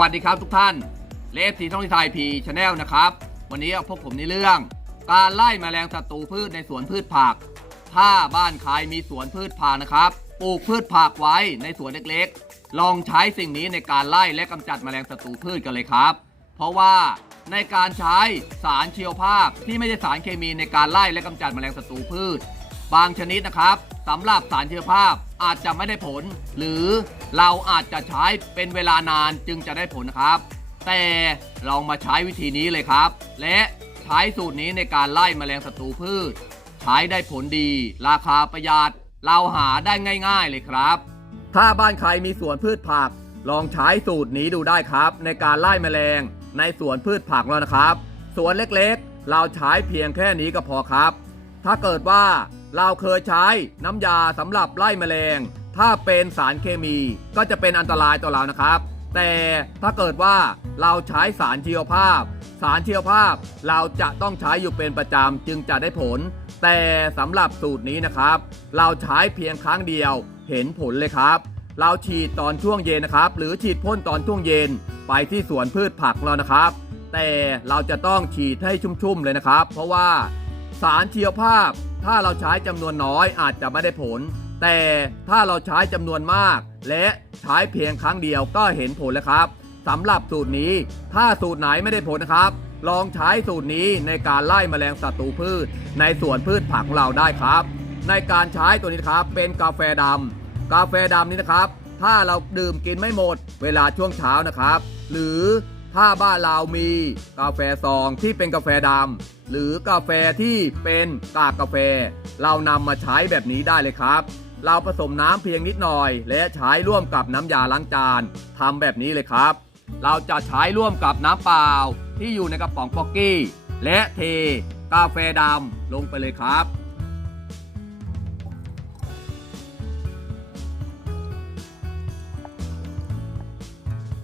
วัสดีครับทุกท่านเลฟทีท่องที่ไทยพีชาแนลนะครับ วันนี้พบผมในเรื่อง การไล่แมลงศัตรูพืชในสวนพืชผัก ถ้าบ้านใครมีสวนพืชผักนะครับปลูกพืชผักไว้ในสวนเล็กๆ ลองใช้สิ่งนี้ในการไล่และกำจัดแมลงศัตรูพืชกันเลยครับ เพราะว่าในการใช้สารชีวภาพที่ไม่ใช่สารเคมีในการไล่และกำจัดแมลงศัตรูพืช บางชนิดนะครับสำหรับสารชีวภาพ อาจจะไม่ได้ผล หรือเราอาจจะใช้เป็นเวลานานจึงจะได้ผลครับ แต่ลองมาใช้วิธีนี้เลยครับ และใช้สูตรนี้ในการไล่แมลงศัตรูพืช ใช้ได้ผลดี ราคาประหยัดเราหาได้ง่าย ๆเลยครับ ถ้าบ้านใครมีสวนพืชผัก ลองใช้สูตรนี้ดูได้ครับ ในการไล่แมลงในสวนพืชผักแล้วนะครับ สวนเล็กๆ เราใช้เพียงแค่นี้ก็พอครับ ถ้าเกิดว่า เราเคยใช้น้ำยาสำหรับไล่แมลง ถ้าเป็นสารเคมีก็จะเป็นอันตรายต่อเรานะครับ แต่ถ้าเกิดว่าเราใช้สารชีวภาพ สารชีวภาพเราจะต้องใช้อยู่เป็นประจำจึงจะได้ผล แต่สำหรับสูตรนี้นะครับ เราใช้เพียงครั้งเดียวเห็นผลเลยครับ เราฉีดตอนช่วงเย็นนะครับ หรือฉีดพ่นตอนช่วงเย็นไปที่สวนพืชผักเรานะครับ แต่เราจะต้องฉีดให้ชุ่มๆเลยนะครับ เพราะว่า สารชีวภาพ ถ้าเราใช้จำนวนน้อยอาจจะไม่ได้ผล แต่ถ้าเราใช้จำนวนมาก และใช้เพียงครั้งเดียวก็เห็นผลแล้วครับสำหรับสูตรนี้ ถ้าสูตรไหนไม่ได้ผลนะครับ ลองใช้สูตรนี้ในการไล่แมลงศัตรูพืช ในสวนพืชผักของเราได้ครับ ในการใช้ตัวนี้ครับเป็นกาแฟดำกาแฟดำนี้นะครับ ถ้าเราดื่มกินไม่หมด เวลาช่วงเช้านะครับ หรือ ถ้าบ้านเรามีกาแฟซองที่เป็นกาแฟดำหรือกาแฟที่เป็นกากกาแฟ เรานำมาใช้แบบนี้ได้เลยครับ เราผสมน้ำเพียงนิดหน่อย และใช้ร่วมกับน้ำยาล้างจานทำแบบนี้เลยครับ เราจะใช้ร่วมกับน้ำเปล่าที่อยู่ในกระป๋องป๊อกกี้ และเทกาแฟดำลงไปเลยครับ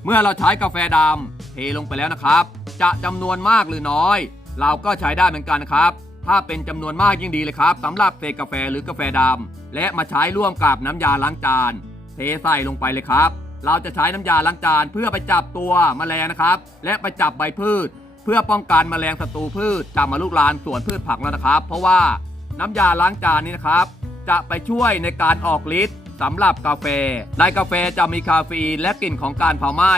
เมื่อเราใช้กาแฟดำ ทลงไปแล้วนะครับ จะจำนวนมากหรือน้อย เราก็ใช้ได้เหมือนกันนะครับ ถ้าเป็นจำนวนมากยิ่งดีเลยครับสำหรับเศษกาแฟหรือกาแฟดำและมาใช้ร่วมกับน้ำยาล้างจาน เทใส่ลงไปเลยครับ เราจะใช้น้ำยาล้างจานเพื่อไปจับตัวแมลงนะครับ และไปจับใบพืช เพื่อป้องกันแมลงศัตรูพืชจับมาลูกลานสวนพืชผักแล้วนะครับ เพราะว่าน้ำยาล้างจานนี้นะครับ จะไปช่วยในการออกฤทธิ์สำหรับกาแฟในกาแฟจะมีคาเฟอีนและกลิ่นของการเผาไหม้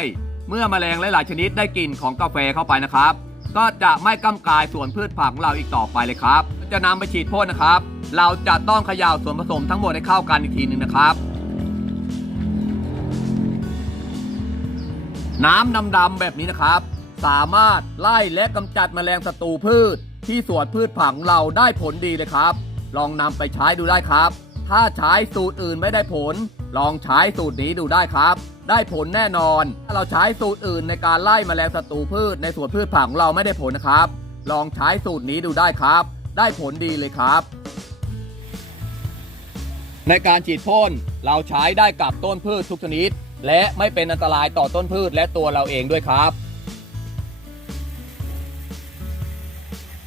เมื่อแมลงหลายๆชนิดได้กลิ่นของกาแฟเข้าไปนะครับ ก็จะไม่กำกายส่วนพืชผักของเราอีกต่อไปเลยครับ จะนำไปฉีดพ่นนะครับ เราจะต้องเขย่าส่วนผสมทั้งหมดให้เข้ากันอีกทีหนึ่งนะครับ น้ำดำๆแบบนี้นะครับ สามารถไล่และกำจัดแมลงศัตรูพืช ที่สวนพืชผักเราได้ผลดีเลยครับ ลองนำไปใช้ดูได้ครับ ถ้าใช้สูตรอื่นไม่ได้ผล ลองใช้สูตรนี้ดูได้ครับ ได้ผลแน่นอน ถ้าเราใช้สูตรอื่นในการไล่แมลงศัตรูพืชในสวนพืชผักของเราไม่ได้ผลนะครับ ลองใช้สูตรนี้ดูได้ครับ ได้ผลดีเลยครับ ในการฉีดพ่นเราใช้ได้กับต้นพืชทุกชนิด และไม่เป็นอันตรายต่อต้นพืชและตัวเราเองด้วยครับ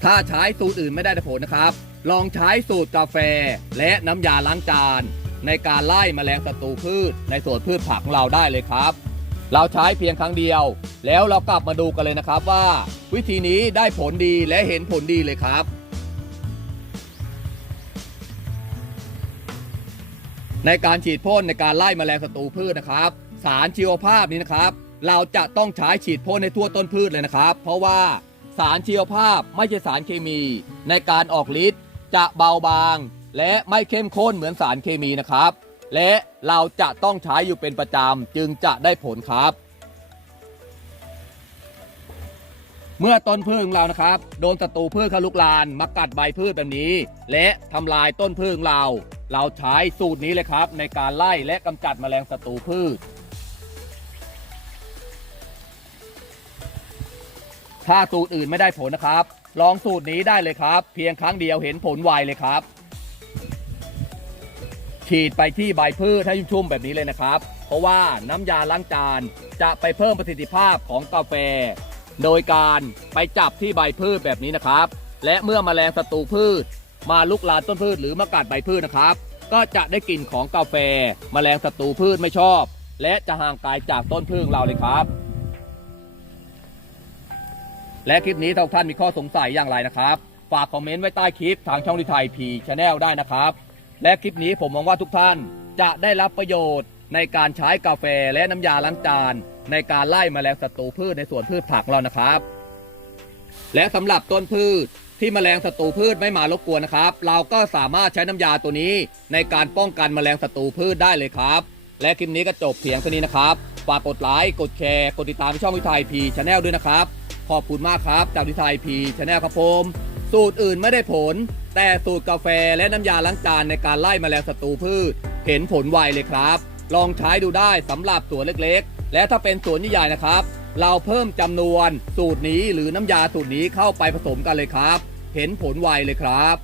ถ้าใช้สูตรอื่นไม่ได้ผลนะครับ ลองใช้สูตรกาแฟและน้ำยาล้างจาน ในการไล่แมลงศัตรูพืชในสวนพืชผักของเราได้เลยครับ เราใช้เพียงครั้งเดียว แล้วเรากลับมาดูกันเลยนะครับว่า วิธีนี้ได้ผลดีและเห็นผลดีเลยครับ ในการฉีดพ่นในการไล่แมลงศัตรูพืชนะครับ สารชีวภาพนี้นะครับ เราจะต้องใช้ฉีดพ่นในทั่วต้นพืชเลยนะครับ เพราะว่าสารชีวภาพไม่ใช่สารเคมี ในการออกฤทธิ์จะเบาบาง และไม่เข้มข้นเหมือนสารเคมีนะครับ และเราจะต้องใช้อยู่เป็นประจำจึงจะได้ผลครับ เมื่อต้นพืชของเรานะครับ โดนศัตรูพืชเขาลุกลานมากัดใบพืชแบบนี้ และทำลายต้นพืชของเรา เราใช้สูตรนี้เลยครับ ในการไล่และกำจัดแมลงศัตรูพืชถ้าสูตรอื่นไม่ได้ผลนะครับ ลองสูตรนี้ได้เลยครับ เพียงครั้งเดียวเห็นผลไวเลยครับ ฉีดไปที่ใบพืชให้ชุ่มๆแบบนี้เลยนะครับ เพราะว่าน้ำยาล้างจานจะไปเพิ่มประสิทธิภาพของกาแฟ โดยการไปจับที่ใบพืชแบบนี้นะครับ และเมื่อมแมลงศัตรูพืช มาลุกลานต้นพืชหรือมากัดใบพืชนะครับ ก็จะได้กลิ่นของกาแฟแมลงศัตรูพืชไม่ชอบ และจะห่างไกลจากต้นพืชเราเลยครับ และคลิปนี้ถ้าท่านมีข้อสงสัยอย่างไรนะครับ ฝากคอมเมนต์ไว้ใต้คลิปทางช่องดิไทยพีชาแนลได้นะครับ และคลิปนี้ผมหวังว่าทุกท่านจะได้รับประโยชน์ในการใช้กาแฟและน้ำยาล้างจาน ในการไล่แมลงศัตรูพืชในสวนพืชผักเรานะครับ และสำหรับต้นพืชที่แมลงศัตรูพืชไม่มารบกวนนะครับ เราก็สามารถใช้น้ำยาตัวนี้ในการป้องกันแมลงศัตรูพืชได้เลยครับ และคลิปนี้ก็จบเพียงเท่านี้นะครับฝากกดไลค์กดแชร์กดติดตามช่องวิทยพีชาแนลด้วยนะครับ ขอบคุณมากครับจากวิทยพีชาแนลครับผม สูตรอื่นไม่ได้ผล แต่สูตรกาแฟและน้ำยาล้างจานในการไล่แมลงศัตรูพืช เห็นผลไวเลยครับ ลองใช้ดูได้สำหรับสวนเล็กๆ และถ้าเป็นสวนใหญ่ๆนะครับ เราเพิ่มจำนวนสูตรนี้หรือน้ำยาสูตรนี้เข้าไปผสมกันเลยครับ เห็นผลไวเลยครับ